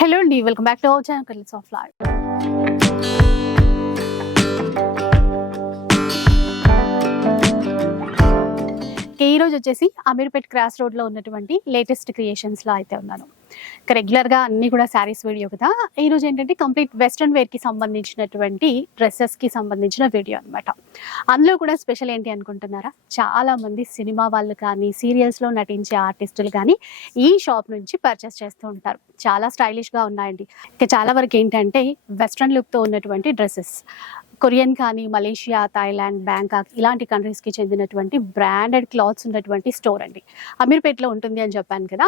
Hello అండి welcome back to our channel curlies of life ఈ రోజు వచ్చేసి అమీర్పేట్ క్రాస్ రోడ్లో ఉన్నటువంటి లేటెస్ట్ క్రియేషన్స్లో అయితే ఉన్నాను. ఇక అన్ని కూడా శారీస్ వీడియో కదా. ఈ రోజు ఏంటంటే కంప్లీట్ వెస్ట్రన్ వేర్కి సంబంధించినటువంటి డ్రెస్సెస్కి సంబంధించిన వీడియో అన్నమాట. అందులో కూడా స్పెషల్ ఏంటి అనుకుంటున్నారా? చాలా మంది సినిమా వాళ్ళు కానీ సీరియల్స్లో నటించే ఆర్టిస్టులు కానీ ఈ షాప్ నుంచి పర్చేస్ చేస్తూ ఉంటారు. చాలా స్టైలిష్గా ఉన్నాయండి. ఇక చాలా వరకు ఏంటంటే వెస్ట్రన్ లుక్తో ఉన్నటువంటి డ్రెస్సెస్. కొరియన్ కానీ మలేషియా థాయిలాండ్ బ్యాంకాక్ ఇలాంటి కంట్రీస్కి చెందినటువంటి బ్రాండెడ్ క్లాత్స్ ఉన్నటువంటి స్టోర్ అండి. అమీర్పేట్లో ఉంటుంది అని చెప్పాను కదా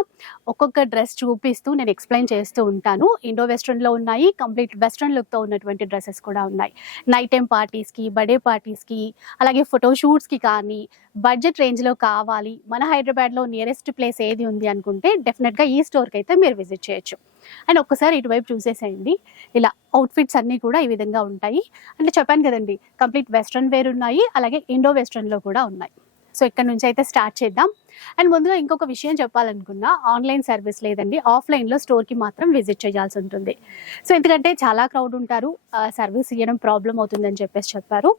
ఒక్కొక్క డ్రెస్ చూపిస్తూ నేను ఎక్స్ప్లెయిన్ చేస్తూ ఉంటాను. ఇండో వెస్ట్రన్లో ఉన్నాయి కంప్లీట్ వెస్ట్రన్ లుక్తో ఉన్నటువంటి డ్రెస్సెస్ కూడా ఉన్నాయి. నైట్ టైం పార్టీస్కి బర్త్డే పార్టీస్కి అలాగే ఫోటోషూట్స్కి కానీ బడ్జెట్ రేంజ్లో కావాలి మన హైదరాబాద్లో నియరెస్ట్ ప్లేస్ ఏది ఉంది అనుకుంటే డెఫినెట్గా ఈ స్టోర్కి అయితే మీరు విజిట్ చేయొచ్చు. అండ్ ఒక్కసారి ఇటువైపు చూసేసేయండి. ఇలా అవుట్ఫిట్స్ అన్నీ కూడా ఈ విధంగా ఉంటాయి. అంటే చెప్పాను కదండి కంప్లీట్ వెస్ట్రన్ వేర్ ఉన్నాయి అలాగే ఇండో వెస్ట్రన్లో కూడా ఉన్నాయి. సో ఇక్కడ నుంచి అయితే స్టార్ట్ చేద్దాం. అండ్ ముందుగా ఇంకొక విషయం చెప్పాలనుకున్నా ఆన్లైన్ సర్వీస్ లేదండి. ఆఫ్లైన్లో స్టోర్కి మాత్రం విజిట్ చేయాల్సి ఉంటుంది. సో ఎందుకంటే చాలా క్రౌడ్ ఉంటారు. సర్వీస్ ఇవ్వడం ప్రాబ్లం అవుతుందని చెప్పేసి చెప్పారు.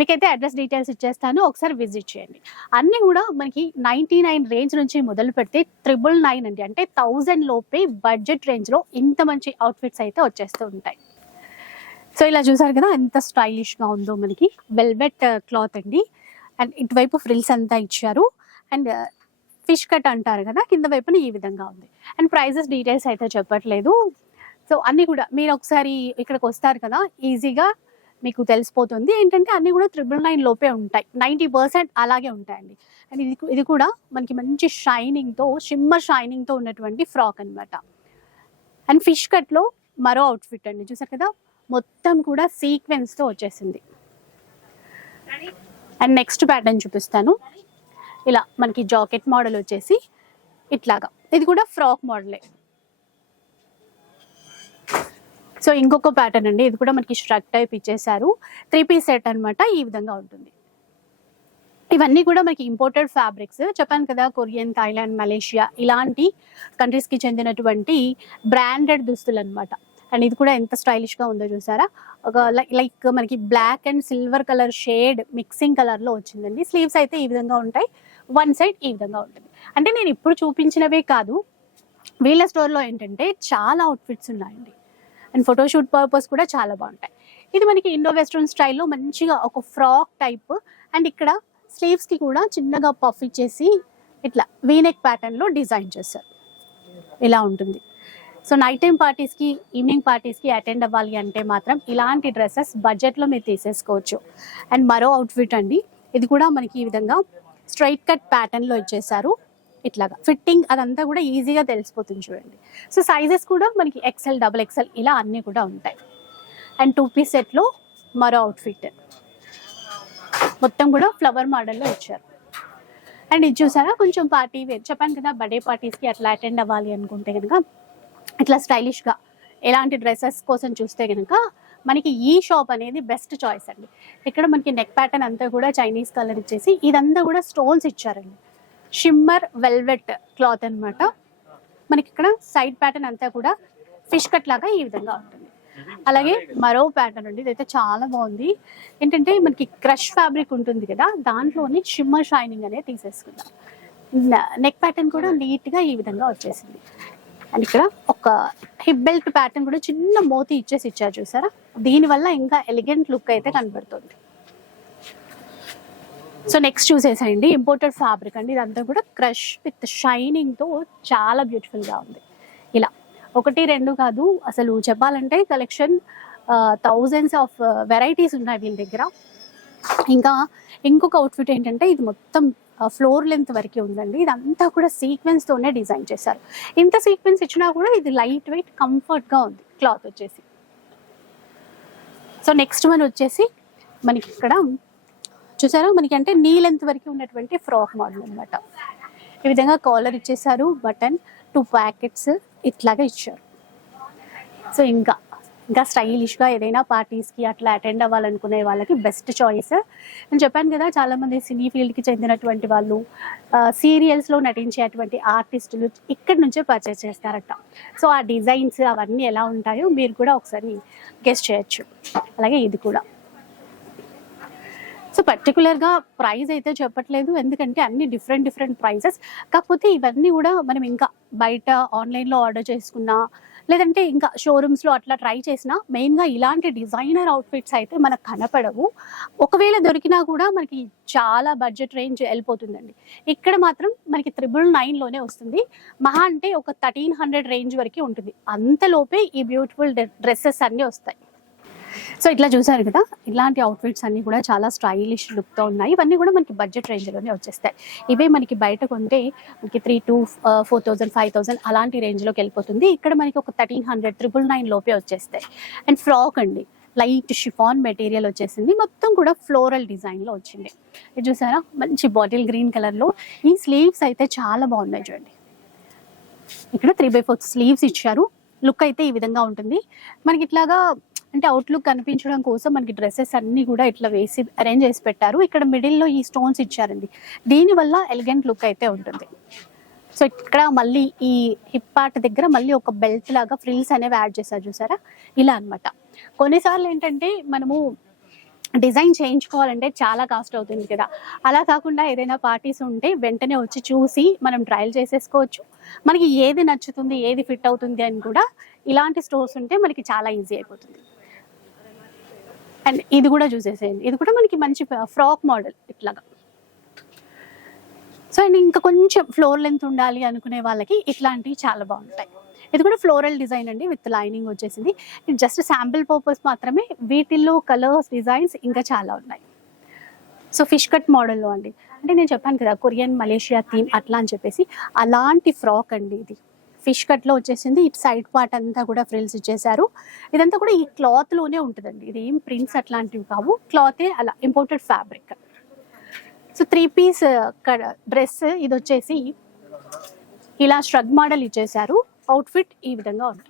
మీకైతే అడ్రస్ డీటెయిల్స్ ఇచ్చేస్తాను. ఒకసారి విజిట్ చేయండి. అన్నీ కూడా మనకి నైంటీ నైన్ రేంజ్ నుంచి మొదలు పెడితే ట్రిపుల్ నైన్ అండి. అంటే థౌజండ్ లోపే బడ్జెట్ రేంజ్లో ఇంత మంచి అవుట్ఫిట్స్ అయితే వచ్చేస్తూ ఉంటాయి. సో ఇలా చూసారు కదా ఎంత స్టైలిష్గా ఉందో మనకి. వెల్వెట్ క్లాత్ అండి. అండ్ ఇటువైపు ఫ్రిల్స్ అంతా ఇచ్చారు. అండ్ uh, ఫిష్ కట్ అంటారు కదా కింద వైపున ఈ విధంగా ఉంది. అండ్ ప్రైజెస్ డీటెయిల్స్ అయితే చెప్పట్లేదు. సో అన్నీ కూడా మీరు ఒకసారి ఇక్కడికి వస్తారు కదా ఈజీగా మీకు తెలిసిపోతుంది. ఏంటంటే అన్నీ కూడా త్రిబుల్ నైన్ లోపే ఉంటాయి. నైంటీ పర్సెంట్ అలాగే ఉంటాయండి. అండ్ ఇది ఇది కూడా మనకి మంచి షైనింగ్తో షిమ్మర్ షైనింగ్తో ఉన్నటువంటి ఫ్రాక్ అన్నమాట. అండ్ ఫిష్ కట్లో మరో అవుట్ఫిట్ అండి. చూసారు కదా మొత్తం కూడా సీక్వెన్స్తో వచ్చేసింది. అండ్ నెక్స్ట్ ప్యాటర్న్ చూపిస్తాను. ఇలా మనకి జాకెట్ మోడల్ వచ్చేసి ఇట్లాగా. ఇది కూడా ఫ్రాక్ మోడలే సో ఇంకొక ప్యాటర్న్ అండి. ఇది కూడా మనకి స్ట్రక్ టైప్ ఇచ్చేసారు త్రీ పీస్ సెట్ అనమాట ఈ విధంగా ఉంటుంది. ఇవన్నీ కూడా మనకి ఇంపోర్టెడ్ ఫ్యాబ్రిక్స్ చెప్పాను కదా కొరియన్ థాయిలాండ్ మలేషియా ఇలాంటి కంట్రీస్కి చెందినటువంటి బ్రాండెడ్ దుస్తులు అనమాట అండ్ ఇది కూడా ఎంత స్టైలిష్గా ఉందో చూసారా? ఒక లైక్ లైక్ మనకి black and silver colour shade mixing కలర్లో వచ్చిందండి. స్లీవ్స్ అయితే ఈ విధంగా ఉంటాయి. వన్ సైడ్ ఈ విధంగా ఉంటుంది. అంటే నేను ఇప్పుడు చూపించినవే కాదు. వీళ్ళ స్టోర్లో ఏంటంటే చాలా అవుట్ఫిట్స్ ఉన్నాయండి. అండ్ ఫోటోషూట్ పర్పస్ కూడా చాలా బాగుంటాయి. ఇది మనకి ఇండో వెస్ట్రన్ స్టైల్లో మంచిగా ఒక ఫ్రాక్ టైప్ అండ్ ఇక్కడ స్లీవ్స్కి కూడా చిన్నగా పఫ్ ఇచ్చేసి ఇట్లా వీనెక్ ప్యాటర్న్లో డిజైన్ చేశారు. ఇలా ఉంటుంది. సో నైట్ టైం పార్టీస్కి ఈవినింగ్ పార్టీస్కి అటెండ్ అవ్వాలి అంటే మాత్రం ఇలాంటి డ్రెస్సెస్ బడ్జెట్లో మీరు తీసేసుకోవచ్చు. అండ్ మరో అవుట్ఫిట్ అండి ఇది కూడా మనకి ఈ విధంగా స్ట్రైట్ కట్ ప్యాటర్న్లో ఇచ్చేసారు ఇట్లాగా ఫిట్టింగ్ అదంతా కూడా ఈజీగా తెలిసిపోతుంది చూడండి. సో సైజెస్ కూడా మనకి ఎక్సెల్ డబుల్ ఎక్సెల్ ఇలా అన్నీ కూడా ఉంటాయి. అండ్ టూ పీస్ సెట్లో మరో అవుట్ఫిట్. మొత్తం కూడా ఫ్లవర్ మోడల్లో ఇచ్చారు. అండ్ ఇది చూసారా? కొంచెం పార్టీ వేర్ చెప్పాను కదా బర్త్డే పార్టీస్కి అట్లా అటెండ్ అవ్వాలి అనుకుంటే కనుక ఇట్లా స్టైలిష్గా ఎలాంటి డ్రెస్సెస్ కోసం చూస్తే కనుక మనకి ఈ షాప్ అనేది బెస్ట్ చాయిస్ అండి. ఇక్కడ మనకి నెక్ ప్యాటర్న్ అంతా కూడా చైనీస్ కలర్ ఇచ్చేసి ఇదంతా కూడా స్టోన్స్ ఇచ్చారండి. షిమ్మర్ వెల్వెట్ క్లాత్ అన్నమాట. మనకి ఇక్కడ సైడ్ ప్యాటర్న్ అంతా కూడా ఫిష్ కట్ లాగా ఈ విధంగా ఉంటుంది. అలాగే మరో ప్యాటర్న్ అండి ఇదైతే చాలా బాగుంది. ఏంటంటే మనకి క్రష్ ఫ్యాబ్రిక్ ఉంటుంది కదా దాంట్లోనే షిమ్మర్ షైనింగ్ అనేది తీసేసుకుందాం. నెక్ ప్యాటర్న్ కూడా నీట్గా ఈ విధంగా వచ్చేసింది. అండ్ ఇక్కడ ఒక హిప్ బెల్ట్ ప్యాటర్న్ కూడా చిన్న మోతి ఇచ్చేసి ఇచ్చారు చూసారా? దీనివల్ల ఇంకా ఎలిగెంట్ లుక్ అయితే కనబడుతుంది. సో నెక్స్ట్ చూసేసేయండి. ఇంపోర్టెడ్ ఫ్యాబ్రిక్ అండి. ఇదంతా కూడా క్రష్ విత్ షైనింగ్తో చాలా బ్యూటిఫుల్గా ఉంది. ఇలా ఒకటి రెండు కాదు. అసలు చెప్పాలంటే కలెక్షన్ థౌజండ్స్ ఆఫ్ వెరైటీస్ ఉన్నాయి వీళ్ళ దగ్గర. ఇంకా ఇంకొక అవుట్ఫిట్ ఏంటంటే ఇది మొత్తం ఫ్లోర్ లెంత్ వరకే ఉందండి. ఇదంతా కూడా సీక్వెన్స్తోనే డిజైన్ చేశారు. ఇంత సీక్వెన్స్ ఇచ్చినా కూడా ఇది లైట్ వెయిట్ కంఫర్ట్గా ఉంది. క్లాత్ వచ్చేసి. సో నెక్స్ట్ వన్ వచ్చేసి మనకి ఇక్కడ చూసారా? మనకి అంటే నీ లెంత్ వరకు ఉన్నటువంటి ఫ్రాక్ మోడల్ అనమాట ఈ విధంగా కాలర్ ఇచ్చేసారు బటన్ టూ ప్యాకెట్స్ ఇట్లాగా ఇచ్చారు. సో ఇంకా ఇంకా స్టైలిష్గా ఏదైనా పార్టీస్కి అట్లా అటెండ్ అవ్వాలనుకునే వాళ్ళకి బెస్ట్ చాయిస్. నేను చెప్పాను కదా చాలామంది సినీ ఫీల్డ్కి చెందినటువంటి వాళ్ళు సీరియల్స్లో నటించేటువంటి ఆర్టిస్టులు ఇక్కడి నుంచే పర్చేస్ చేస్తారట. సో ఆ డిజైన్స్ అవన్నీ ఎలా ఉంటాయో మీరు కూడా ఒకసారి గెస్ట్ చేయొచ్చు. అలాగే ఇది కూడా. సో పర్టికులర్గా ప్రైస్ అయితే చెప్పట్లేదు. ఎందుకంటే అన్ని డిఫరెంట్ డిఫరెంట్ ప్రైజెస్ కాకపోతే ఇవన్నీ కూడా మనం ఇంకా బయట ఆన్లైన్లో ఆర్డర్ చేసుకున్నా లేదంటే ఇంకా షోరూమ్స్లో అట్లా ట్రై చేసినా మెయిన్గా ఇలాంటి డిజైనర్ అవుట్ఫిట్స్ అయితే మనకు కనపడవు. ఒకవేళ దొరికినా కూడా మనకి చాలా బడ్జెట్ రేంజ్ వెళ్ళిపోతుందండి. ఇక్కడ మాత్రం మనకి త్రిబుల్ నైన్లోనే వస్తుంది. మహా అంటే ఒక థర్టీన్ హండ్రెడ్ రేంజ్ వరకు ఉంటుంది. అంతలోపే ఈ బ్యూటిఫుల్ డ్రెస్సెస్ అన్నీ వస్తాయి. సో ఇట్లా చూసారు కదా ఇలాంటి అవుట్ఫిట్స్ అన్ని కూడా చాలా స్టైలిష్ లుక్తో ఉన్నాయి. ఇవన్నీ కూడా మనకి బడ్జెట్ రేంజ్లోనే వచ్చేస్తాయి. ఇవే మనకి బయట కొంటే మనకి three to four thousand five thousand అలాంటి రేంజ్లోకి వెళ్ళిపోతుంది. ఇక్కడ మనకి ఒక థర్టీన్ హండ్రెడ్ ట్రిపుల్ నైన్ లోపే వచ్చేస్తాయి. అండ్ ఫ్రాక్ అండి లైట్ షిఫాన్ మెటీరియల్ వచ్చేసింది. మొత్తం కూడా ఫ్లోరల్ డిజైన్లో వచ్చింది. ఇది చూసారా? మంచి బాటిల్ గ్రీన్ కలర్లో ఈ స్లీవ్స్ అయితే చాలా బాగున్నాయి చూడండి. ఇక్కడ త్రీ బై ఫోర్ స్లీవ్స్ ఇచ్చారు. లుక్ అయితే ఈ విధంగా ఉంటుంది. మనకి ఇట్లాగా అంటే అవుట్లుక్ కనిపించడం కోసం మనకి డ్రెస్సెస్ అన్ని కూడా ఇట్లా వేసి అరేంజ్ చేసి పెట్టారు. ఇక్కడ మిడిల్లో ఈ స్టోన్స్ ఇచ్చారండి. దీనివల్ల ఎలిగెంట్ లుక్ అయితే ఉంటుంది. సో ఇక్కడ మళ్ళీ ఈ హిప్ పార్ట్ దగ్గర మళ్ళీ ఒక బెల్ట్ లాగా ఫ్రిల్స్ అనేవి యాడ్ చేశారు చూసారా? ఇలా అన్నమాట. కొన్నిసార్లు ఏంటంటే మనము డిజైన్ చేయించుకోవాలంటే చాలా కాస్ట్ అవుతుంది కదా. అలా కాకుండా ఏదైనా పార్టీస్ ఉంటే వెంటనే వచ్చి చూసి మనం ట్రయల్ చేసేసుకోవచ్చు. మనకి ఏది నచ్చుతుంది ఏది ఫిట్ అవుతుంది అని కూడా ఇలాంటి స్టోర్స్ ఉంటే మనకి చాలా ఈజీ అయిపోతుంది. అండ్ ఇది కూడా చూసేసేయండి. ఇది కూడా మనకి మంచి ఫ్రాక్ మోడల్ ఇట్లాగా. సో అండ్ ఇంకా కొంచెం ఫ్లోర్ లెంత్ ఉండాలి అనుకునే వాళ్ళకి ఇట్లాంటివి చాలా బాగుంటాయి. ఇది కూడా ఫ్లోరల్ డిజైన్ అండి విత్ లైనింగ్ వచ్చేసింది. జస్ట్ శాంపిల్ పర్పస్ మాత్రమే వీటిల్లో కలర్స్ డిజైన్స్ ఇంకా చాలా ఉన్నాయి. సో ఫిష్ కట్ మోడల్లో అండి. అంటే నేను చెప్పాను కదా కొరియన్ మలేషియా థీమ్ అట్లా అని చెప్పేసి అలాంటి ఫ్రాక్ అండి ఇది. ఫిష్ కట్లో వచ్చేసింది. ఇటు సైడ్ పార్ట్ అంతా కూడా ఫ్రిల్స్ ఇచ్చేసారు ఇదంతా కూడా ఈ క్లాత్లోనే ఉంటుందండి. ఇది ఏం ప్రింట్స్ అట్లాంటివి కావు. క్లాతే అలా imported fabric. So three piece dress ఇది వచ్చేసి ఇలా స్ట్రగ్ మోడల్ ఇచ్చేసారు అవుట్ఫిట్ ఈ విధంగా ఉంటుంది.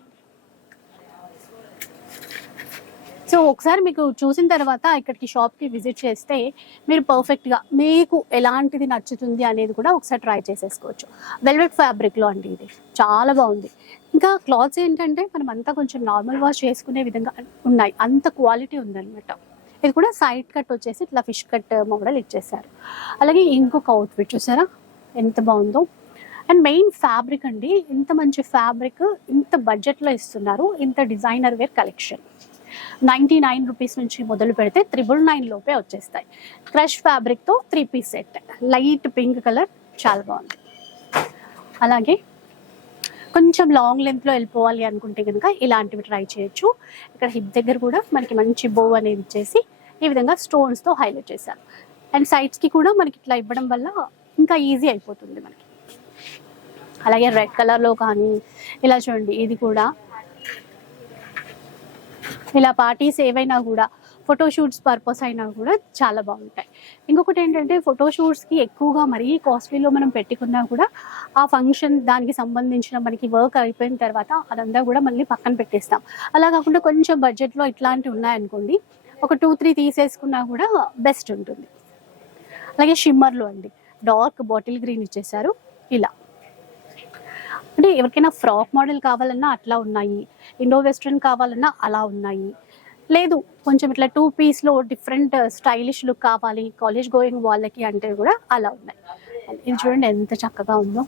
సో ఒకసారి మీకు చూసిన తర్వాత ఇక్కడికి షాప్కి విజిట్ చేస్తే మీరు పర్ఫెక్ట్గా మీకు ఎలాంటిది నచ్చుతుంది అనేది కూడా ఒకసారి ట్రై చేసేసుకోవచ్చు. వెల్వెట్ ఫ్యాబ్రిక్లో అండి ఇది. చాలా బాగుంది. ఇంకా క్లాత్స్ ఏంటంటే మనం అంతా కొంచెం నార్మల్ వాష్ చేసుకునే విధంగా ఉన్నాయి. అంత క్వాలిటీ ఉందన్నమాట. ఇది కూడా సైడ్ కట్ వచ్చేసి ఇట్లా ఫిష్ కట్ మోడల్ ఇచ్చేసారు. అలాగే ఇంకొక అవుట్ఫిట్ చూసారా? ఎంత బాగుందో. అండ్ మెయిన్ ఫ్యాబ్రిక్ అండి ఇంత మంచి ఫ్యాబ్రిక్ ఇంత బడ్జెట్లో ఇస్తున్నారు ఇంత designer wear collection ninety nine rupees నుంచి మొదలు పెడితే త్రిబుల్ నైన్ లోపే వచ్చేస్తాయి. Crush ఫ్యాబ్రిక్తో three piece set. Light pink colour చాలా బాగుంది. అలాగే కొంచెం లాంగ్ లెంత్లో వెళ్ళిపోవాలి అనుకుంటే కనుక ఇలాంటివి ట్రై చేయొచ్చు. ఇక్కడ హిప్ దగ్గర కూడా మనకి మంచి బో అనేది ఇచ్చేసి ఈ విధంగా స్టోన్స్తో హైలైట్ చేశారు. అండ్ సైడ్స్కి కూడా మనకి ఇట్లా ఇవ్వడం వల్ల ఇంకా ఈజీ అయిపోతుంది మనకి. అలాగే రెడ్ కలర్లో కానీ ఇలా చూడండి ఇది కూడా ఇలా పార్టీస్ ఏవైనా కూడా ఫోటోషూట్స్ పర్పస్ అయినా కూడా చాలా బాగుంటాయి. ఇంకొకటి ఏంటంటే ఫోటోషూట్స్కి ఎక్కువగా మరీ కాస్ట్లీలో మనం పెట్టుకున్నా కూడా ఆ ఫంక్షన్ దానికి సంబంధించిన మనకి వర్క్ అయిపోయిన తర్వాత అదంతా కూడా మళ్ళీ పక్కన పెట్టేస్తాం. అలా కాకుండా కొంచెం బడ్జెట్లో ఇట్లాంటివి ఉన్నాయనుకోండి ఒక టూ త్రీ తీసేసుకున్నా కూడా బెస్ట్ ఉంటుంది. అలాగే షిమ్మర్లు అండి డార్క్ బాటిల్ గ్రీన్ ఇచ్చేసారు ఇలా. ఎవరికైనా ఫ్రాక్ మోడల్ కావాలన్నా అట్లా ఉన్నాయి. ఇండో వెస్ట్రన్ కావాలన్నా అలా ఉన్నాయి. లేదు కొంచెం ఇట్లా టూ పీస్లో డిఫరెంట్ స్టైలిష్ లుక్ కావాలి. కాలేజ్ గోయింగ్ వాళ్ళకి అంటే కూడా అలా ఉన్నాయి. ఇది చూడండి ఎంత చక్కగా ఉందో.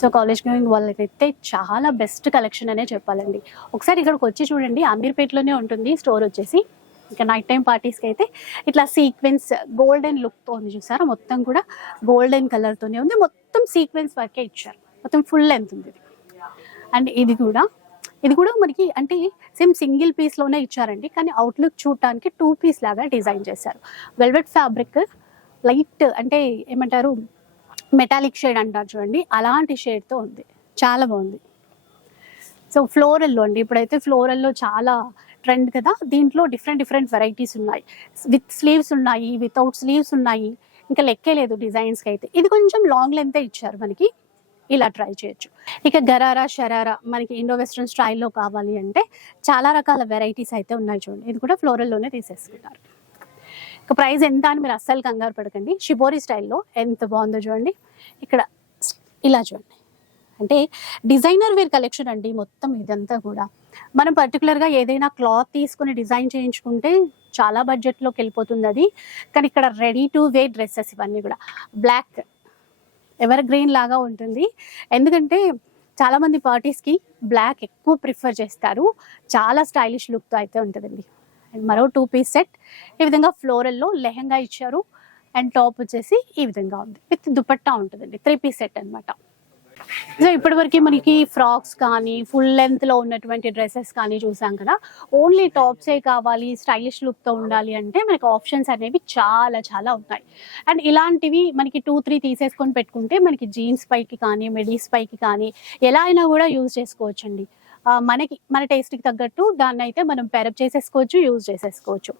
సో కాలేజ్ గోయింగ్ వాళ్ళకైతే చాలా బెస్ట్ కలెక్షన్ అనే చెప్పాలండి. ఒకసారి ఇక్కడికి వచ్చి చూడండి. అమీర్పేటలోనే ఉంటుంది. స్టోర్ వచ్చేసి ఇంకా నైట్ టైం పార్టీస్కి అయితే ఇట్లా సీక్వెన్స్ గోల్డెన్ లుక్తో ఉంది చూసారా? మొత్తం కూడా గోల్డెన్ కలర్తోనే ఉంది. మొత్తం సీక్వెన్స్ వర్కే ఇచ్చారు. మొత్తం ఫుల్ లెంత్ ఉంది ఇది. అండ్ ఇది కూడా ఇది కూడా మనకి అంటే సేమ్ సింగిల్ పీస్లోనే ఇచ్చారండి. కానీ అవుట్లుక్ చూడటానికి టూ పీస్ లాగా డిజైన్ చేశారు. వెల్వెట్ ఫ్యాబ్రిక్ లైట్ అంటే ఏమంటారు? మెటాలిక్ షేడ్ అంటారు చూడండి. అలాంటి షేడ్తో ఉంది. చాలా బాగుంది. సో ఫ్లోరల్లో అండి. ఇప్పుడైతే ఫ్లోరల్లో చాలా ట్రెండ్ కదా దీంట్లో డిఫరెంట్ డిఫరెంట్ వెరైటీస్ ఉన్నాయి. విత్ స్లీవ్స్ ఉన్నాయి వితౌట్ స్లీవ్స్ ఉన్నాయి. ఇంకా లెక్కే లేదు డిజైన్స్కి అయితే. ఇది కొంచెం లాంగ్ లెంతే ఇచ్చారు మనకి. ఇలా ట్రై చేయొచ్చు. ఇక గరారా షరారా మనకి ఇండో వెస్ట్రన్ స్టైల్లో కావాలి అంటే చాలా రకాల వెరైటీస్ అయితే ఉన్నాయి చూడండి. ఇది కూడా ఫ్లోరల్లోనే తీసేసుకుంటారు ఇక ప్రైస్ ఎంత అని మీరు అస్సలు కంగారు పడకండి. షిబోరి స్టైల్లో ఎంత బాగుందో చూడండి. ఇక్కడ ఇలా చూడండి. అంటే డిజైనర్ వేర్ కలెక్షన్ అండి మొత్తం ఇదంతా కూడా. మనం పర్టికులర్గా ఏదైనా క్లాత్ తీసుకుని డిజైన్ చేయించుకుంటే చాలా బడ్జెట్లోకి వెళ్ళిపోతుంది అది. కానీ ఇక్కడ రెడీ టు వేర్ డ్రెస్సెస్ ఇవన్నీ కూడా. బ్లాక్ ఎవర్ గ్రీన్ లాగా ఉంటుంది. ఎందుకంటే చాలామంది పార్టీస్కి బ్లాక్ ఎక్కువ ప్రిఫర్ చేస్తారు. చాలా స్టైలిష్ లుక్తో అయితే ఉంటుందండి. అండ్ మరో టూ పీస్ సెట్ ఈ విధంగా ఫ్లోరల్లో లెహంగా ఇచ్చారు. అండ్ టాప్ వచ్చేసి ఈ విధంగా ఉంది. విత్ దుపట్టా ఉంటుందండి. త్రీ పీస్ సెట్ అనమాట సో ఇప్పటివరకు మనకి ఫ్రాక్స్ కానీ ఫుల్ లెంత్లో ఉన్నటువంటి డ్రెస్సెస్ కానీ చూసాం కదా ఓన్లీ టాప్సే కావాలి స్టైలిష్ లుక్తో ఉండాలి అంటే మనకి ఆప్షన్స్ అనేవి చాలా చాలా ఉన్నాయి అండ్ ఇలాంటివి మనకి టూ త్రీ తీసేసుకొని పెట్టుకుంటే మనకి జీన్స్ పైకి కానీ మిడీస్ పైకి కానీ ఎలా అయినా కూడా యూజ్ చేసుకోవచ్చు అండి మనకి మన టేస్ట్కి తగ్గట్టు దాన్ని అయితే మనం పెరప్ చేసేసుకోవచ్చు యూజ్ చేసేసుకోవచ్చు.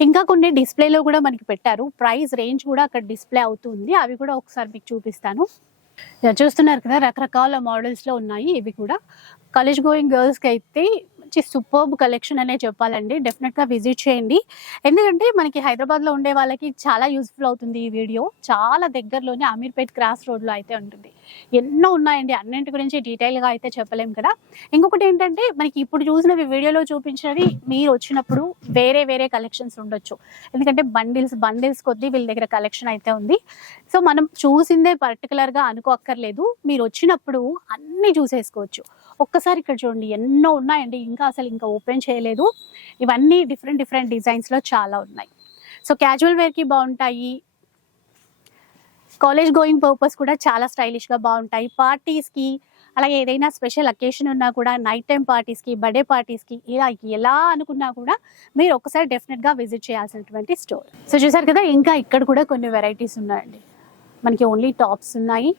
ఇంకా కొన్ని డిస్ప్లేలో కూడా మనకి పెట్టారు. ప్రైస్ రేంజ్ కూడా అక్కడ డిస్ప్లే అవుతుంది. అవి కూడా ఒకసారి మీకు చూపిస్తాను. చూస్తున్నారు కదా రకరకాల మోడల్స్లో ఉన్నాయి. ఇవి కూడా. కాలేజ్ గోయింగ్ గర్ల్స్కి అయితే మంచి సూపర్బ్ కలెక్షన్ అనే చెప్పాలండి. డెఫినెట్గా విజిట్ చేయండి. ఎందుకంటే మనకి హైదరాబాద్లో ఉండే వాళ్ళకి చాలా యూస్ఫుల్ అవుతుంది ఈ వీడియో చాలా దగ్గరలోనే అమీర్పేట్ క్రాస్ రోడ్లో అయితే ఉంటుంది. ఎన్నో ఉన్నాయండి. అన్నింటి గురించి డీటెయిల్గా అయితే చెప్పలేం కదా. ఇంకొకటి ఏంటంటే మనకి ఇప్పుడు చూసినవి వీడియోలో చూపించినవి మీరు వచ్చినప్పుడు వేరే వేరే కలెక్షన్స్ ఉండొచ్చు. ఎందుకంటే బండిల్స్ బండిల్స్ కొద్దీ వీళ్ళ దగ్గర కలెక్షన్ అయితే ఉంది. సో మనం చూసిందే పర్టికులర్గా అనుకోక్కర్లేదు. మీరు వచ్చినప్పుడు అన్నీ చూసేసుకోవచ్చు. ఒక్కసారి ఇక్కడ చూడండి ఎన్నో ఉన్నాయండి. ఇంకా అసలు ఇంకా ఓపెన్ చేయలేదు. ఇవన్నీ డిఫరెంట్ డిఫరెంట్ డిజైన్స్లో చాలా ఉన్నాయి. సో క్యాజువల్ వేర్కి బాగుంటాయి. కాలేజ్ గోయింగ్ పర్పస్ కూడా చాలా స్టైలిష్గా బాగుంటాయి. పార్టీస్కి అలాగే ఏదైనా స్పెషల్ అకేషన్ ఉన్నా కూడా నైట్ టైం పార్టీస్కి బర్త్డే పార్టీస్కి ఇలా ఎలా అనుకున్నా కూడా మీరు ఒకసారి డెఫినెట్గా విజిట్ చేయాల్సినటువంటి స్టోర్ సో చూసారు కదా ఇంకా ఇక్కడ కూడా కొన్ని వెరైటీస్ ఉన్నాయండి. మనకి ఓన్లీ టాప్స్ ఉన్నాయి.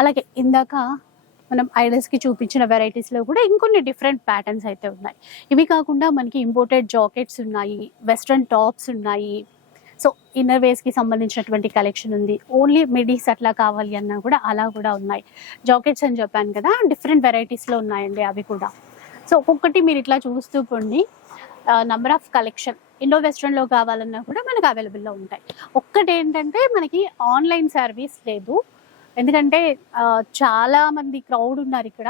అలాగే ఇందాక మనం ఐడల్స్కి చూపించిన వెరైటీస్లో కూడా ఇంకొన్ని డిఫరెంట్ ప్యాటర్న్స్ అయితే ఉన్నాయి. ఇవి కాకుండా మనకి ఇంపోర్టెడ్ జాకెట్స్ ఉన్నాయి వెస్ట్రన్ టాప్స్ ఉన్నాయి. సో ఇన్నర్ వేస్కి సంబంధించినటువంటి కలెక్షన్ ఉంది. ఓన్లీ మిడీస్ అట్లా కావాలి అన్నా కూడా అలా కూడా ఉన్నాయి. జాకెట్స్ అని చెప్పాను కదా డిఫరెంట్ వెరైటీస్లో ఉన్నాయండి అవి కూడా. సో ఒక్కొక్కటి మీరు ఇట్లా చూస్తూ పోండి. నంబర్ ఆఫ్ కలెక్షన్ ఇండో వెస్ట్రన్లో కావాలన్నా కూడా మనకు అవైలబుల్లో ఉంటాయి. ఒక్కటి ఏంటంటే మనకి ఆన్లైన్ సర్వీస్ లేదు. ఎందుకంటే చాలా మంది క్రౌడ్ ఉన్నారు ఇక్కడ.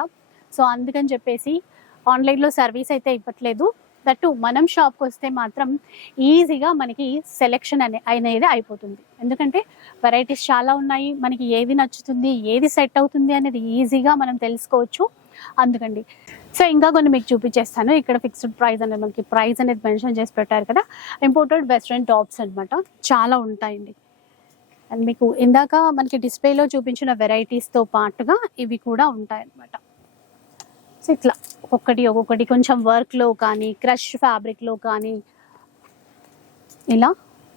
సో అందుకని చెప్పేసి ఆన్లైన్లో సర్వీస్ అయితే ఇవ్వట్లేదు. దట్టు మనం షాప్కి వస్తే మాత్రం ఈజీగా మనకి సెలెక్షన్ అనే అనేది అయిపోతుంది. ఎందుకంటే వెరైటీస్ చాలా ఉన్నాయి. మనకి ఏది నచ్చుతుంది ఏది సెట్ అవుతుంది అనేది ఈజీగా మనం తెలుసుకోవచ్చు. అందుకండి. సో ఇంకా కొన్ని మీకు చూపించేస్తాను. ఇక్కడ ఫిక్స్డ్ ప్రైస్ అనేది మనకి ప్రైస్ అనేది మెన్షన్ చేసి పెట్టారు కదా. ఇంపోర్టెడ్ వెస్ట్రన్ టాప్స్ అనమాట చాలా ఉంటాయండి. అండ్ మీకు ఇందాక మనకి డిస్ప్లేలో చూపించిన వెరైటీస్తో పాటుగా ఇవి కూడా ఉంటాయి అన్నమాట సో ఇట్లా ఒక్కొక్కటి ఒక్కొక్కటి కొంచెం వర్క్లో కానీ క్రష్ ఫ్యాబ్రిక్లో కానీ ఇలా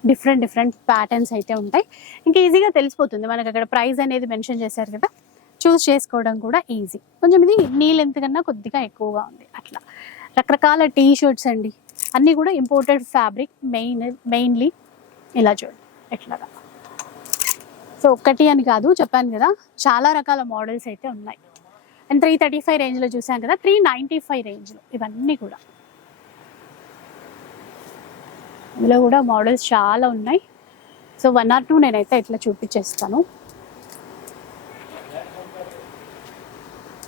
డిఫరెంట్ డిఫరెంట్ ప్యాటర్న్స్ అయితే ఉంటాయి. ఇంకా ఈజీగా తెలిసిపోతుంది. మనకి అక్కడ ప్రైస్ అనేది మెన్షన్ చేశారు కదా. చూస్ చేసుకోవడం కూడా ఈజీ కొంచెం ఇది నీ కన్నా కొద్దిగా ఎక్కువగా ఉంది. అట్లా. రకరకాల టీ షర్ట్స్ అండి. అన్నీ కూడా ఇంపోర్టెడ్ ఫ్యాబ్రిక్ మెయిన్ మెయిన్లీ ఇలా చూడండి. ఎట్లాగా? సో ఒక్కటి అని కాదు చెప్పాను కదా చాలా రకాల మోడల్స్ అయితే ఉన్నాయి. అండ్ త్రీ థర్టీ ఫైవ్ రేంజ్లో చూసాం కదా త్రీ నైంటీ ఫైవ్ రేంజ్లో ఇవన్నీ కూడా. ఇందులో కూడా మోడల్స్ చాలా ఉన్నాయి. సో వన్ ఆర్ టూ నేనైతే ఇట్లా చూపించేస్తాను.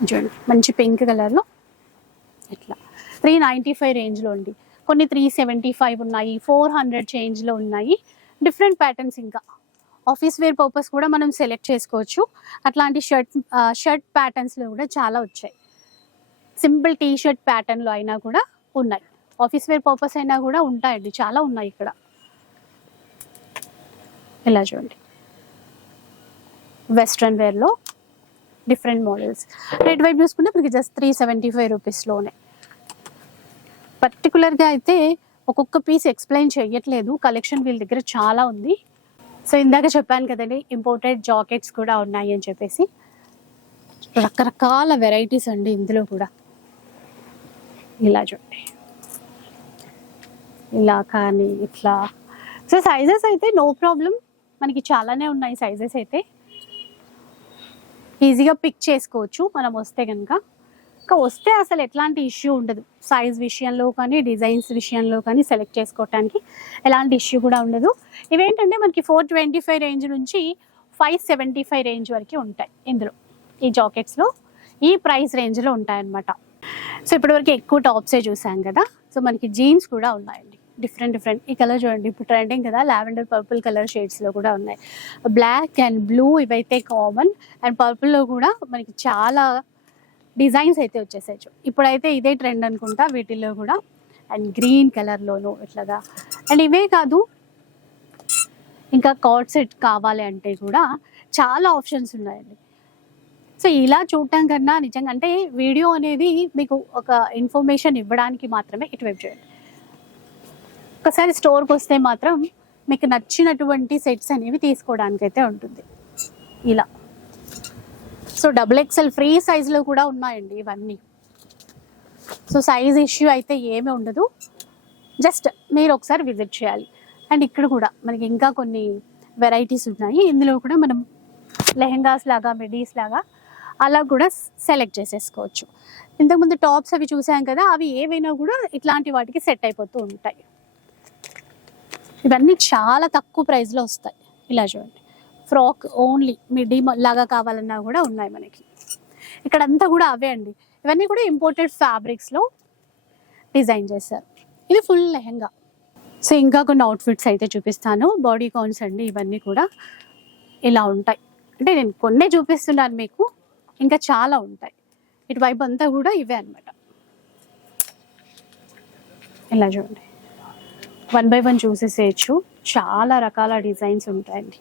చూడండి మంచి పింక్ కలర్లో ఇట్లా. త్రీ నైంటీ ఫైవ్ రేంజ్లో ఉంది. కొన్ని త్రీ సెవెంటీ ఫైవ్ ఉన్నాయి ఫోర్ హండ్రెడ్ చేంజ్లో ఉన్నాయి. డిఫరెంట్ ప్యాటర్న్స్ ఇంకా. ఆఫీస్ వేర్ పర్పస్ కూడా మనం సెలెక్ట్ చేసుకోవచ్చు. అట్లాంటి షర్ట్ షర్ట్ ప్యాటర్న్స్లో కూడా చాలా వచ్చాయి. సింపుల్ టీ షర్ట్ ప్యాటర్న్లో అయినా కూడా ఉన్నాయి. ఆఫీస్ వేర్ పర్పస్ అయినా కూడా ఉంటాయండి. చాలా ఉన్నాయి ఇక్కడ. ఇలా చూడండి. వెస్ట్రన్ వేర్లో డిఫరెంట్ మోడల్స్ రెడ్ వైట్ చూసుకుంటే మనకి జస్ట్ త్రీ సెవెంటీ ఫైవ్ రూపీస్లోనే పర్టికులర్గా అయితే ఒక్కొక్క పీస్ ఎక్స్ప్లెయిన్ చేయట్లేదు కలెక్షన్ వీళ్ళ దగ్గర చాలా ఉంది. సో ఇందాక చెప్పాను కదండి ఇంపోర్టెడ్ జాకెట్స్ కూడా ఉన్నాయి అని చెప్పేసి. రకరకాల వెరైటీస్ అండి ఇందులో కూడా. ఇలా చూడండి. ఇలా కానీ ఇట్లా. సో సైజెస్ అయితే నో ప్రాబ్లం మనకి చాలానే ఉన్నాయి సైజెస్ అయితే. ఈజీగా పిక్ చేసుకోవచ్చు. మనం వస్తే కనుక వస్తే అసలు ఎట్లాంటి ఇష్యూ ఉండదు. సైజ్ విషయంలో కానీ డిజైన్స్ విషయంలో కానీ సెలెక్ట్ చేసుకోవటానికి ఎలాంటి ఇష్యూ కూడా ఉండదు. ఇవేంటంటే మనకి ఫోర్ ట్వంటీ ఫైవ్ రేంజ్ నుంచి ఫైవ్ సెవెంటీ ఫైవ్ రేంజ్ వరకు ఉంటాయి ఇందులో ఈ జాకెట్స్లో ఈ ప్రైస్ రేంజ్లో ఉంటాయన్నమాట. సో ఇప్పటివరకు ఎక్కువ టాప్సే చూసాం కదా సో మనకి జీన్స్ కూడా ఉన్నాయండి. డిఫరెంట్ డిఫరెంట్ ఈ కలర్ చూడండి ఇప్పుడు ట్రెండింగ్ కదా లావెండర్ పర్పుల్ కలర్ షేడ్స్లో కూడా ఉన్నాయి. బ్లాక్ అండ్ బ్లూ ఇవైతే కామన్ అండ్ పర్పుల్లో కూడా మనకి చాలా డిజైన్స్ అయితే వచ్చేసాయి ఇప్పుడైతే ఇదే ట్రెండ్ అనుకుంటా వీటిల్లో కూడా. అండ్ గ్రీన్ కలర్లోను ఇట్లాగా. అండ్ ఇవే కాదు ఇంకా కార్డ్ సెట్ కావాలి అంటే కూడా చాలా ఆప్షన్స్ ఉన్నాయండి. సో ఇలా చూడటం కన్నా నిజంగా అంటే వీడియో అనేది మీకు ఒక ఇన్ఫర్మేషన్ ఇవ్వడానికి మాత్రమే ఇటువైపు చేయండి ఒకసారి స్టోర్కి వస్తే మాత్రం మీకు నచ్చినటువంటి సెట్స్ అనేవి తీసుకోవడానికి అయితే ఉంటుంది. ఇలా. సో డబుల్ ఎక్స్ఎల్ ఫ్రీ సైజులో కూడా ఉన్నాయండి ఇవన్నీ. సో సైజ్ ఇష్యూ అయితే ఏమీ ఉండదు. జస్ట్ మీరు ఒకసారి విజిట్ చేయాలి. అండ్ ఇక్కడ కూడా మనకి ఇంకా కొన్ని వెరైటీస్ ఉన్నాయి. ఇందులో కూడా మనం లెహెంగాస్ లాగా మిడీస్ లాగా అలా కూడా సెలెక్ట్ చేసేసుకోవచ్చు. ఇంతకుముందు టాప్స్ అవి చూసాం కదా అవి ఏవైనా కూడా ఇట్లాంటి వాటికి సెట్ అయిపోతూ ఉంటాయి. ఇవన్నీ చాలా తక్కువ ప్రైస్లో వస్తాయి. ఇలా చూడండి. ఫ్రాక్ ఓన్లీ మిడీ లాగా కావాలన్నా కూడా ఉన్నాయి మనకి. ఇక్కడ అంతా కూడా అవే అండి. ఇవన్నీ కూడా ఇంపోర్టెడ్ ఫ్యాబ్రిక్స్లో డిజైన్ చేశారు. ఇది ఫుల్ లెహంగా. సో ఇంకా కొన్ని అవుట్ఫిట్స్ అయితే చూపిస్తాను. బాడీ కాన్స్ అండి ఇవన్నీ కూడా ఇలా ఉంటాయి. అంటే నేను కొన్నే చూపిస్తున్నాను మీకు ఇంకా చాలా ఉంటాయి. ఇటువైపు అంతా కూడా ఇవే అనమాట ఇలా చూడండి. వన్ బై వన్ చూసేసేయచ్చు. చాలా రకాల డిజైన్స్ ఉంటాయండి.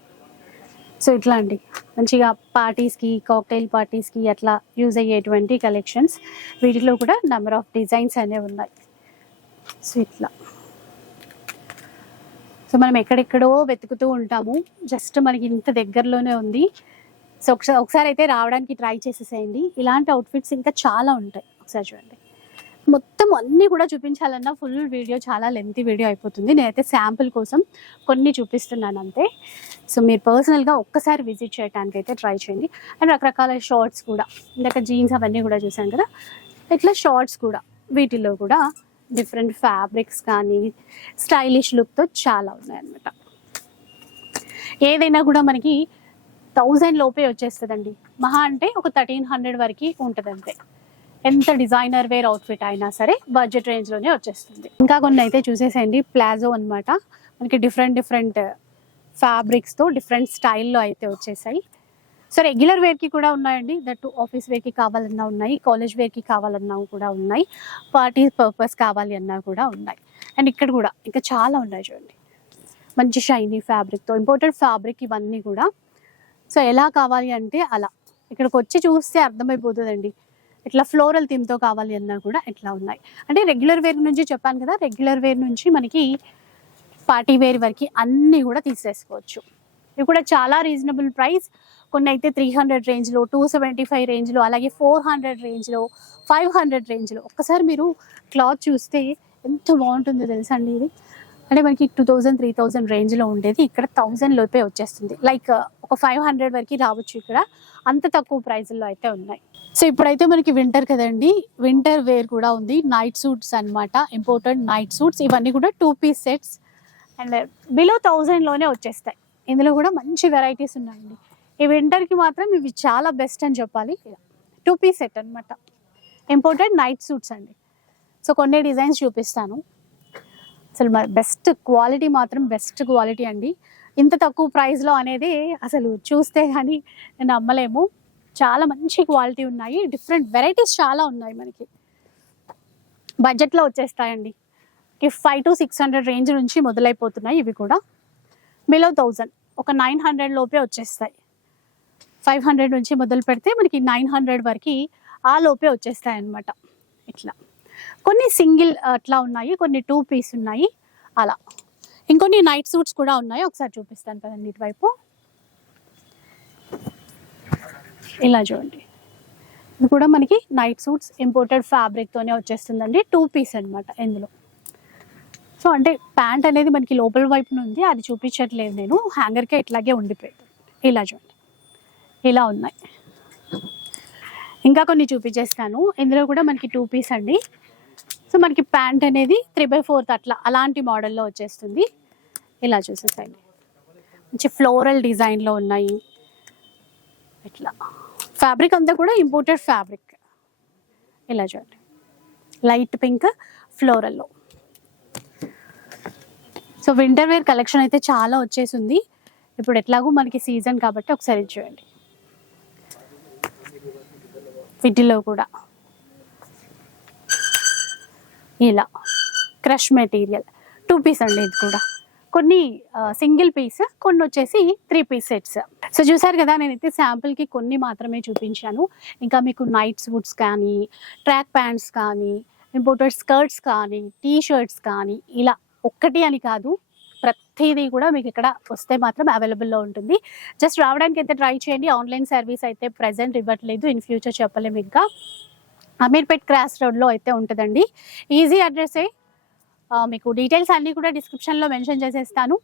సో ఇట్లా అండి మంచిగా పార్టీస్కి కాక్టైల్ పార్టీస్కి అట్లా యూజ్ అయ్యేటువంటి కలెక్షన్స్ వీటిలో కూడా నెంబర్ ఆఫ్ డిజైన్స్ అనేవి ఉన్నాయి. సో ఇట్లా. సో మనం ఎక్కడెక్కడో వెతుకుతూ ఉంటాము. జస్ట్ మనకి ఇంత దగ్గరలోనే ఉంది. సో ఒకసారి ఒకసారి అయితే రావడానికి ట్రై చేసేసేయండి. ఇలాంటి అవుట్ఫిట్స్ ఇంకా చాలా ఉంటాయి. ఒకసారి చూడండి. మొత్తం అన్నీ కూడా చూపించాలన్నా ఫుల్ వీడియో చాలా లెంతీ వీడియో అయిపోతుంది. నేనైతే శాంపుల్ కోసం కొన్ని చూపిస్తున్నాను అంతే. సో మీరు పర్సనల్గా ఒక్కసారి విజిట్ చేయడానికి అయితే ట్రై చేయండి. అండ్ రకరకాల షార్ట్స్ కూడా ఇందాక జీన్స్ అవన్నీ కూడా చూసాను కదా ఇట్లా షార్ట్స్ కూడా వీటిల్లో కూడా డిఫరెంట్ ఫ్యాబ్రిక్స్ కానీ స్టైలిష్ లుక్తో చాలా ఉన్నాయన్నమాట. ఏదైనా కూడా మనకి థౌజండ్ లోపే వచ్చేస్తుందండి. మహా అంటే ఒక థర్టీన్ హండ్రెడ్ వరకు ఉంటుంది అంతే ఎంత డిజైనర్ వేర్ అవుట్ఫిట్ అయినా సరే బడ్జెట్ రేంజ్లోనే వచ్చేస్తుంది. ఇంకా కొన్ని అయితే చూసేసేయండి. ప్లాజో అనమాట మనకి డిఫరెంట్ డిఫరెంట్ ఫ్యాబ్రిక్స్తో డిఫరెంట్ స్టైల్లో అయితే వచ్చేసాయి. సో రెగ్యులర్ వేర్కి కూడా ఉన్నాయండి. దట్ ఆఫీస్ వేర్కి కావాలన్నా ఉన్నాయి. కాలేజ్ వేర్కి కావాలన్నా కూడా ఉన్నాయి. పార్టీ పర్పస్ కావాలి అన్నా కూడా ఉన్నాయి. అండ్ ఇక్కడ కూడా ఇంకా చాలా ఉన్నాయి చూడండి. మంచి షైనీ ఫ్యాబ్రిక్తో ఇంపార్టెంట్ ఫ్యాబ్రిక్ ఇవన్నీ కూడా. సో ఎలా కావాలి అంటే అలా. ఇక్కడికి వచ్చి చూస్తే అర్థమైపోతుందండి. ఇట్లా ఫ్లోరల్ థీమ్తో కావాలి అన్నా కూడా ఇట్లా ఉన్నాయి. అంటే రెగ్యులర్ వేర్ నుంచి చెప్పాను కదా రెగ్యులర్ వేర్ నుంచి మనకి పార్టీ వేర్ వరకు అన్నీ కూడా తీసేసుకోవచ్చు. ఇవి కూడా చాలా రీజనబుల్ ప్రైస్ కొన్ని అయితే త్రీ హండ్రెడ్ రేంజ్లో టూ సెవెంటీ ఫైవ్ రేంజ్లో అలాగే ఫోర్ హండ్రెడ్ రేంజ్లో ఫైవ్ హండ్రెడ్ రేంజ్లో ఒక్కసారి మీరు క్లాత్ చూస్తే ఎంత బాగుంటుందో తెలుసా అండి ఇది? అంటే మనకి టూ థౌజండ్ త్రీ థౌజండ్ రేంజ్లో ఉండేది. ఇక్కడ థౌజండ్ లోపే వచ్చేస్తుంది. లైక్ ఒక ఫైవ్ హండ్రెడ్ వరకు రావచ్చు ఇక్కడ. అంత తక్కువ ప్రైజ్లో అయితే ఉన్నాయి. సో ఇప్పుడైతే మనకి వింటర్ కదండి. వింటర్ వేర్ కూడా ఉంది. నైట్ సూట్స్ అన్నమాట. ఇంపార్టెంట్ నైట్ సూట్స్ ఇవన్నీ కూడా two piece sets and below థౌజండ్లోనే వచ్చేస్తాయి. ఇందులో కూడా మంచి వెరైటీస్ ఉన్నాయండి. ఈ వింటర్కి మాత్రం ఇవి చాలా బెస్ట్ అని చెప్పాలి. టూ పీస్ సెట్ అనమాట ఇంపార్టెంట్ నైట్ సూట్స్ అండి. సో కొన్ని డిజైన్స్ చూపిస్తాను. అసలు బెస్ట్ క్వాలిటీ మాత్రం బెస్ట్ క్వాలిటీ అండి. ఇంత తక్కువ ప్రైస్లో అనేది అసలు చూస్తే కానీ నమ్మలేము. చాలా మంచి క్వాలిటీ ఉన్నాయి. డిఫరెంట్ వెరైటీస్ చాలా ఉన్నాయి మనకి. బడ్జెట్లో వచ్చేస్తాయండి. Five to six hundred range నుంచి మొదలైపోతున్నాయి ఇవి కూడా. Below thousand. ఒక నైన్ హండ్రెడ్ లోపే వచ్చేస్తాయి. ఫైవ్ హండ్రెడ్ నుంచి మొదలు పెడితే మనకి నైన్ హండ్రెడ్ వరకు ఆ లోపే వచ్చేస్తాయి అన్నమాట ఇట్లా. కొన్ని సింగిల్ అట్లా ఉన్నాయి కొన్ని టూ పీస్ ఉన్నాయి. అలా. ఇంకొన్ని నైట్ సూట్స్ కూడా ఉన్నాయి. ఒకసారి చూపిస్తాను కదండి ఇటువైపు. ఇలా చూడండి. ఇది కూడా మనకి నైట్ సూట్స్ ఇంపోర్టెడ్ ఫ్యాబ్రిక్తోనే వచ్చేస్తుందండి. టూ పీస్ అన్నమాట ఇందులో. సో అంటే ప్యాంట్ అనేది మనకి లోపల వైపున ఉంది అది చూపించట్లేదు నేను. హ్యాంగర్కే ఇట్లాగే ఉండిపోయింది. ఇలా చూడండి. ఇలా ఉన్నాయి. ఇంకా కొన్ని చూపించేస్తాను. ఇందులో కూడా మనకి టూ పీస్ అండి. సో మనకి ప్యాంట్ అనేది త్రీ బై ఫోర్త్ అట్లా అలాంటి మోడల్లో వచ్చేస్తుంది. ఇలా చూసేసండి మంచి ఫ్లోరల్ డిజైన్లో ఉన్నాయి. ఇట్లా. ఫ్యాబ్రిక్ అంతా కూడా ఇంపోర్టెడ్ ఫ్యాబ్రిక్ ఇలా చూడండి. లైట్ పింక్ ఫ్లోరల్లో సో వింటర్ వేర్ కలెక్షన్ అయితే చాలా వచ్చేసింది. ఇప్పుడు ఎట్లాగో మనకి సీజన్ కాబట్టి ఒకసారి చూడండి. వీటిలో కూడా. ఇలా. క్రష్ మెటీరియల్ టూ పీస్ అండి ఇది కూడా. కొన్ని సింగిల్ పీస్ కొన్ని వచ్చేసి త్రీ పీస్ సెట్స్ సో చూసారు కదా నేనైతే శాంపుల్కి కొన్ని మాత్రమే చూపించాను. ఇంకా మీకు నైట్ సూట్స్ కానీ ట్రాక్ ప్యాంట్స్ కానీ ఇంపోర్టెడ్ స్కర్ట్స్ కానీ టీ షర్ట్స్ కానీ ఇలా ఒక్కటి అని కాదు ప్రతిదీ కూడా మీకు ఇక్కడ వస్తే మాత్రం అవైలబుల్లో ఉంటుంది. జస్ట్ రావడానికి అయితే ట్రై చేయండి. ఆన్లైన్ సర్వీస్ అయితే ప్రజెంట్ ఇవ్వట్లేదు. ఇన్ ఫ్యూచర్ చెప్పలేము ఇంకా. అమీర్పేట్ క్రాస్ రోడ్లో అయితే ఉంటుందండి. ఈజీ అడ్రస్సే మీకు డీటెయిల్స్ అన్నీ కూడా డిస్క్రిప్షన్లో మెన్షన్ చేసేస్తాను.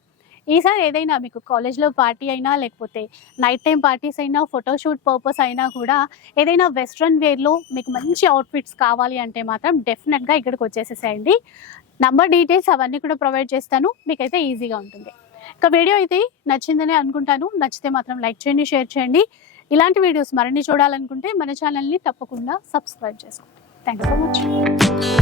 ఈసారి ఏదైనా మీకు కాలేజ్లో పార్టీ అయినా లేకపోతే నైట్ టైం పార్టీస్ అయినా ఫోటోషూట్ పర్పస్ అయినా కూడా ఏదైనా వెస్ట్రన్ వేర్లో మీకు మంచి అవుట్ఫిట్స్ కావాలి అంటే మాత్రం డెఫినెట్గా ఇక్కడికి వచ్చేసేసేయండి. నంబర్ డీటెయిల్స్ అవన్నీ కూడా ప్రొవైడ్ చేస్తాను. మీకైతే ఈజీగా ఉంటుంది. ఇక వీడియో అయితే నచ్చిందని అనుకుంటాను. నచ్చితే మాత్రం లైక్ చేయండి షేర్ చేయండి. ఇలాంటి వీడియోస్ మరిన్ని చూడాలనుకుంటే మన ఛానల్ని తప్పకుండా సబ్స్క్రైబ్ చేసుకోండి. Thank you so much.